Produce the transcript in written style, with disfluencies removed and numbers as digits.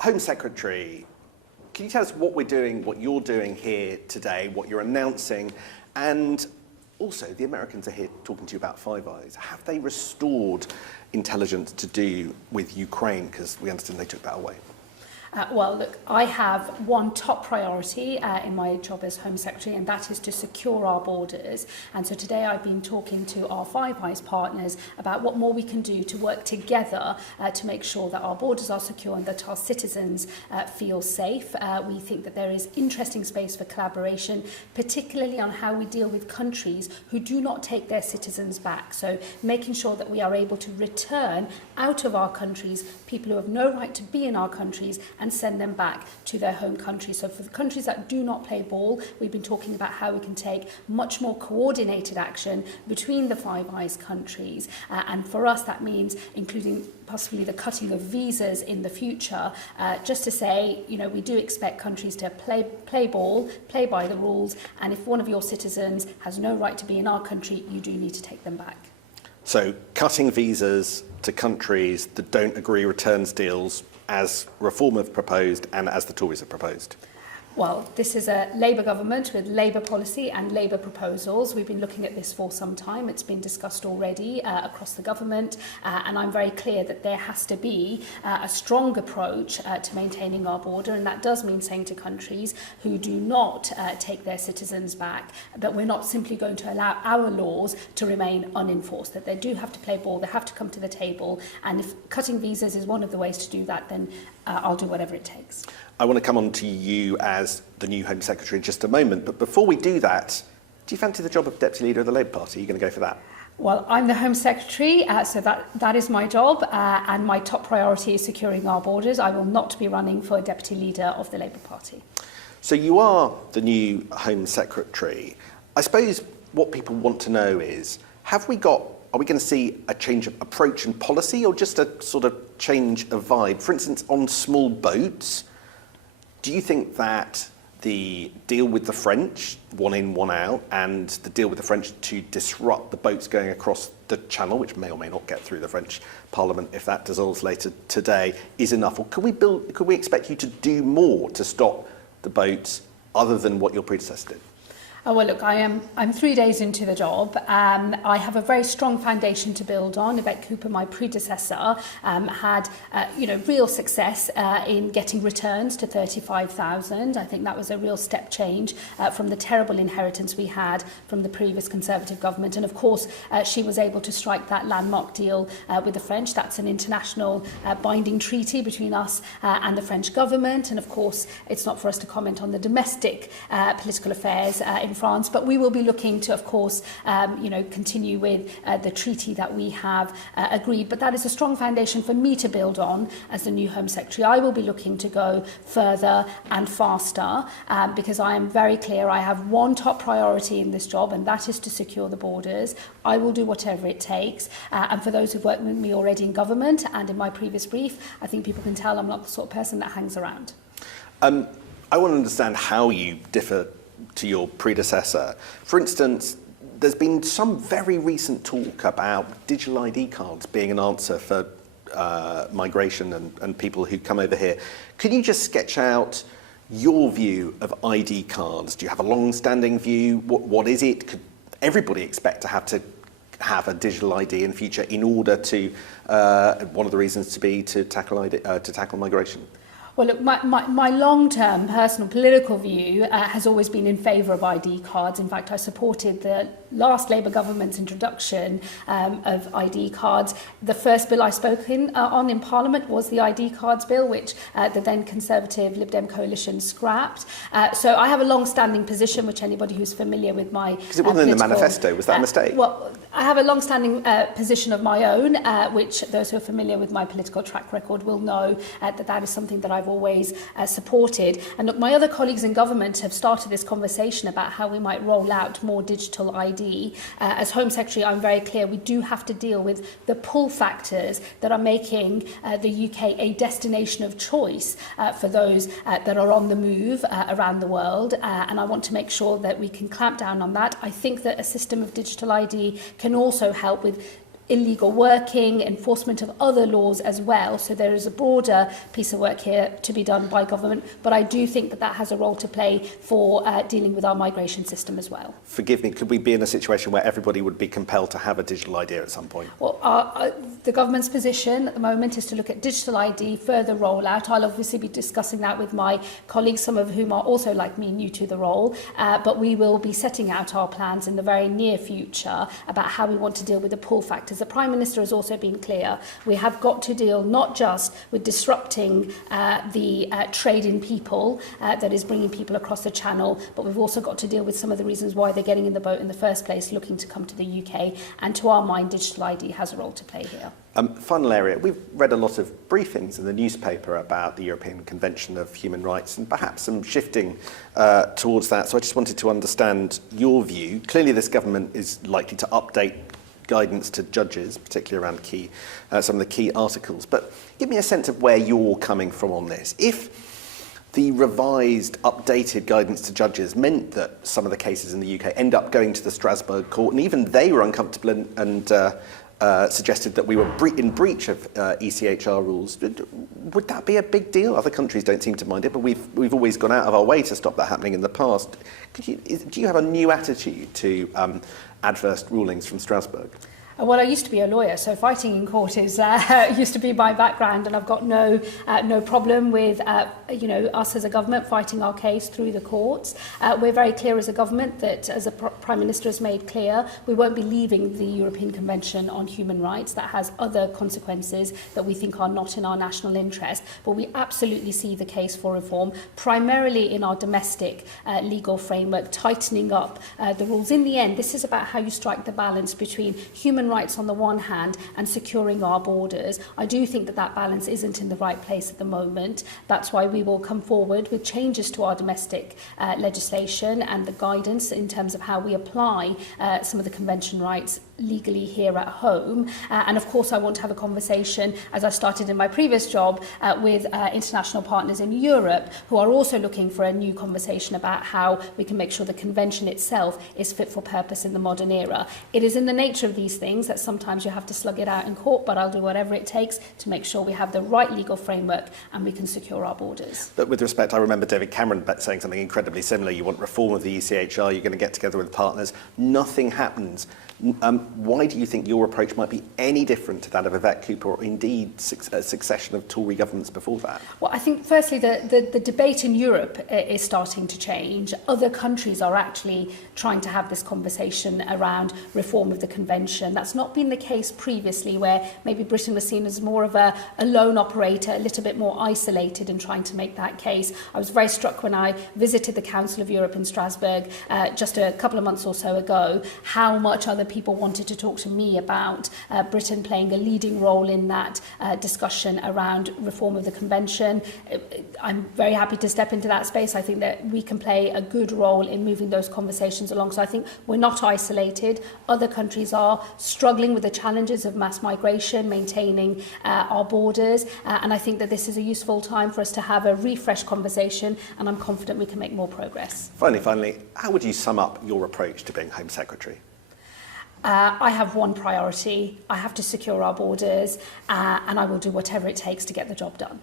Home Secretary, can you tell us what we're doing, what you're doing here today, what you're announcing, and also the Americans are here talking to you about Five Eyes. Have they restored intelligence to do with Ukraine? Because we understand they took that away. Well, look, I have one top priority in my job as Home Secretary, and that is to secure our borders. And so today I've been talking to our Five Eyes partners about what more we can do to work together to make sure that our borders are secure and that our citizens feel safe. We think that there is interesting space for collaboration, particularly on how we deal with countries who do not take their citizens back. So making sure that we are able to return out of our countries people who have no right to be in our countries and send them back to their home country. So for the countries that do not play ball, we've been talking about how we can take much more coordinated action between the Five Eyes countries. And for us, that means including possibly the cutting of visas in the future, just to say, you know, we do expect countries to play ball, play by the rules, and if one of your citizens has no right to be in our country, you do need to take them back. So cutting visas to countries that don't agree returns deals as Reform have proposed and as the Tories have proposed? Well, this is a Labour government with Labour policy and Labour proposals. We've been looking at this for some time. It's been discussed already across the government, and I'm very clear that there has to be a strong approach to maintaining our border, and that does mean saying to countries who do not take their citizens back that we're not simply going to allow our laws to remain unenforced, that they do have to play ball, they have to come to the table, and if cutting visas is one of the ways to do that, then I'll do whatever it takes. I want to come on to you as the new Home Secretary in just a moment, but before we do that, do you fancy the job of Deputy Leader of the Labour Party? Are you going to go for that? Well, I'm the Home Secretary, so that is my job, and my top priority is securing our borders. I will not be running for Deputy Leader of the Labour Party. So you are the new Home Secretary. I suppose what people want to know is, are we going to see a change of approach and policy, or just a sort of change of vibe? For instance, on small boats, do you think that the deal with the French, one in, one out, and the deal with the French to disrupt the boats going across the Channel, which may or may not get through the French Parliament if that dissolves later today, is enough? Or could we expect you to do more to stop the boats other than what your predecessor did? Oh, well, look, I'm 3 days into the job. I have a very strong foundation to build on. Yvette Cooper, my predecessor, had real success in getting returns to 35,000. I think that was a real step change from the terrible inheritance we had from the previous Conservative government. And of course, she was able to strike that landmark deal with the French. That's an international binding treaty between us and the French government. And of course, it's not for us to comment on the domestic political affairs in France, but we will be looking to, of course, continue with the treaty that we have agreed. But that is a strong foundation for me to build on as the new Home Secretary. I will be looking to go further and faster because I am very clear I have one top priority in this job, and that is to secure the borders. I will do whatever it takes. And for those who've worked with me already in government and in my previous brief, I think people can tell I'm not the sort of person that hangs around. I want to understand how you differ to your predecessor. For instance, there's been some very recent talk about digital ID cards being an answer for migration and people who come over here. Could you just sketch out your view of ID cards? Do you have a long-standing view? What is it? Could everybody expect to have a digital ID in the future in order to, one of the reasons to be to tackle migration? Well, look, my long-term personal political view has always been in favour of ID cards. In fact, I supported the last Labour government's introduction of ID cards. The first bill I spoke on in Parliament was the ID cards bill, which the then Conservative Lib Dem coalition scrapped. So I have a long-standing position, which anybody who's familiar with my because it wasn't in the manifesto, was that a mistake? Well, I have a long-standing position of my own, which those who are familiar with my political track record will know that is something that I've always supported. And look, my other colleagues in government have started this conversation about how we might roll out more digital ID. As Home Secretary, I'm very clear we do have to deal with the pull factors that are making the UK a destination of choice for those that are on the move around the world. And I want to make sure that we can clamp down on that. I think that a system of digital ID can also help with illegal working, enforcement of other laws as well. So there is a broader piece of work here to be done by government, but I do think that that has a role to play for dealing with our migration system as well. Forgive me, could we be in a situation where everybody would be compelled to have a digital ID at some point? Well, the government's position at the moment is to look at digital ID, further rollout. I'll obviously be discussing that with my colleagues, some of whom are also, like me, new to the role, but we will be setting out our plans in the very near future about how we want to deal with the pull factors. The Prime Minister has also been clear. We have got to deal not just with disrupting the trade in people that is bringing people across the channel, but we've also got to deal with some of the reasons why they're getting in the boat in the first place, looking to come to the UK. And to our mind, digital ID has a role to play here. Final area, we've read a lot of briefings in the newspaper about the European Convention of Human Rights and perhaps some shifting towards that. So I just wanted to understand your view. Clearly this government is likely to update guidance to judges, particularly around some of the key articles. But give me a sense of where you're coming from on this. If the revised, updated guidance to judges meant that some of the cases in the UK end up going to the Strasbourg court, and even they were uncomfortable and suggested that we were in breach of ECHR rules, would that be a big deal? Other countries don't seem to mind it, but we've always gone out of our way to stop that happening in the past. Do you have a new attitude to adverse rulings from Strasbourg? Well, I used to be a lawyer, so fighting in court is used to be my background, and I've got no problem with us as a government fighting our case through the courts. We're very clear as a government that, as the Prime Minister has made clear, we won't be leaving the European Convention on Human Rights. That has other consequences that we think are not in our national interest, but we absolutely see the case for reform, primarily in our domestic legal framework, tightening up the rules. In the end, this is about how you strike the balance between human rights on the one hand and securing our borders. I do think that that balance isn't in the right place at the moment. That's why we will come forward with changes to our domestic legislation and the guidance in terms of how we apply some of the convention rights legally here at home. And of course, I want to have a conversation, as I started in my previous job, with international partners in Europe who are also looking for a new conversation about how we can make sure the convention itself is fit for purpose in the modern era. It is in the nature of these things that sometimes you have to slug it out in court, but I'll do whatever it takes to make sure we have the right legal framework and we can secure our borders. But with respect, I remember David Cameron saying something incredibly similar. You want reform of the ECHR, you're going to get together with partners. Nothing happens. Why do you think your approach might be any different to that of Yvette Cooper or indeed a succession of Tory governments before that? Well, I think firstly the debate in Europe is starting to change. Other countries are actually trying to have this conversation around reform of the convention. That's not been the case previously, where maybe Britain was seen as more of a lone operator, a little bit more isolated in trying to make that case. I was very struck when I visited the Council of Europe in Strasbourg just a couple of months or so ago, how much other people wanted to talk to me about Britain playing a leading role in that discussion around reform of the convention. I'm very happy to step into that space. I think that we can play a good role in moving those conversations along. So I think we're not isolated. Other countries are struggling with the challenges of mass migration, maintaining our borders, and I think that this is a useful time for us to have a refresh conversation, and I'm confident we can make more progress. Finally, how would you sum up your approach to being Home Secretary? I have one priority. I have to secure our borders, and I will do whatever it takes to get the job done.